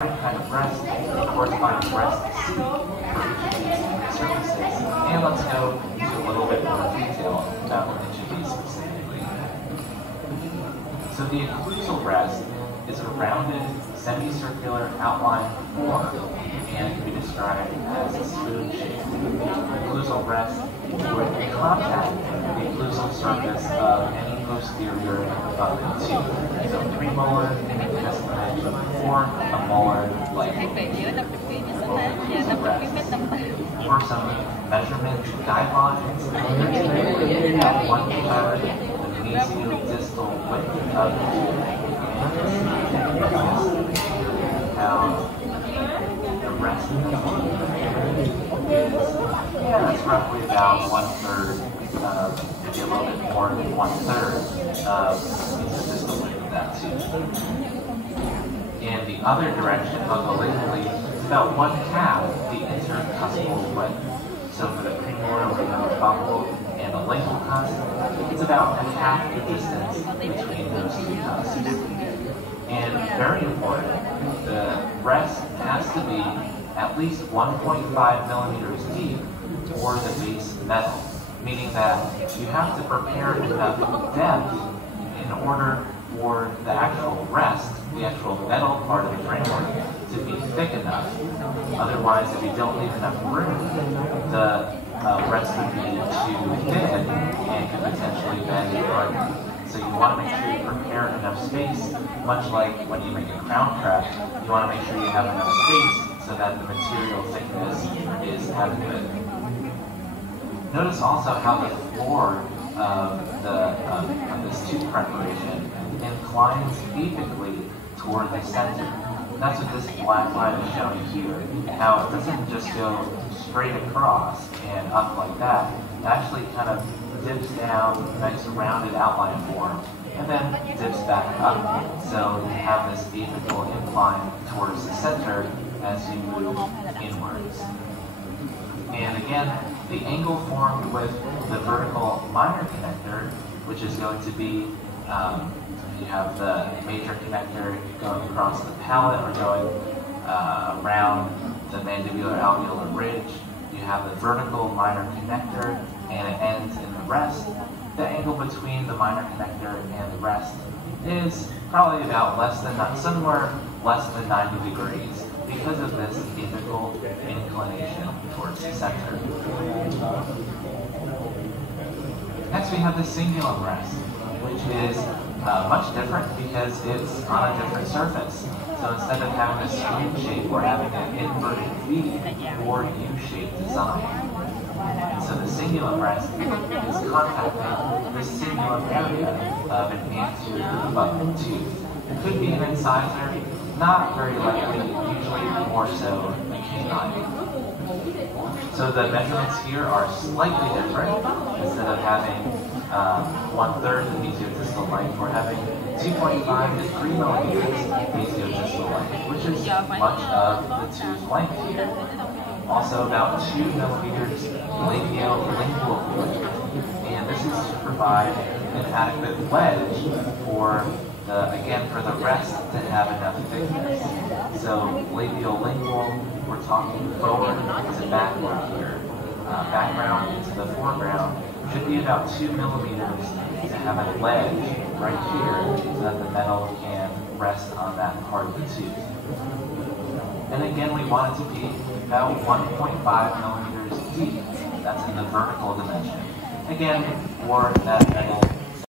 kind of breast, corresponding breast C for each of these surfaces. And let's go into a little bit more detail about each of these specifically. So the occlusal breast is a rounded, semicircular outline form and can be described as a spoon shape. Occlusal breast would contact the occlusal surface of any posterior abutment tooth. So premolar, vestibulate, or a molar like for some measurement guidelines, at 1/3 the mesial-distal width of the tooth. How the rest of the tooth is, that's roughly about 1/3, maybe a little bit more than 1/3 of the distal width of that tooth. In the other direction, buccolingually, it's about 1/2 the intercuspal width. So for the premolar, we have a buccal and a lingual cusp. It's about half the distance between those two cusps. And very important, the breast has to be at least 1.5 millimeters deep for the base metal, meaning that you have to prepare enough depth in order for the actual rest, the actual metal part of the framework, to be thick enough. Otherwise, if you don't leave enough room, the rest would be too thin and could potentially bend and harden. So you want to make sure you prepare enough space, much like when you make a crown craft, you want to make sure you have enough space so that the material thickness is adequate. Notice also how the floor of this tooth preparation inclines apically toward the center. And that's what this black line is showing here. How it doesn't just go straight across and up like that. It actually kind of dips down, makes a rounded outline form, and then dips back up. So you have this apical incline towards the center as you move inwards. And again, the angle formed with the vertical minor connector, which is going to be, you have the major connector going across the palate or going around the mandibular alveolar ridge. You have the vertical minor connector, and it ends in the rest. The angle between the minor connector and the rest is probably about somewhere less than 90 degrees because of this apical inclination towards the center. Next we have the cingulum rest, which is much different because it's on a different surface. So instead of having a spoon shape, we're having an inverted V or U-shaped design. And so the cingulum rest is contacting the cingulum area of an anterior abutment tooth. It could be an incisor, not very likely, usually more so a canine. So the measurements here are slightly different. Instead of having 1/3 the mesial-distal length, we're having 2.5 to 3 millimeters mesial-distal length, which is much of the tooth length here. Also about 2 millimeters labiolingual width. And this is to provide an adequate wedge for for the rest to have enough thickness. So labiolingual, we're talking forward to backward here. Background into the foreground should be about 2 millimeters to have a ledge right here so that the metal can rest on that part of the tooth. And again, we want it to be about 1.5 millimeters deep. That's in the vertical dimension. Again, for that metal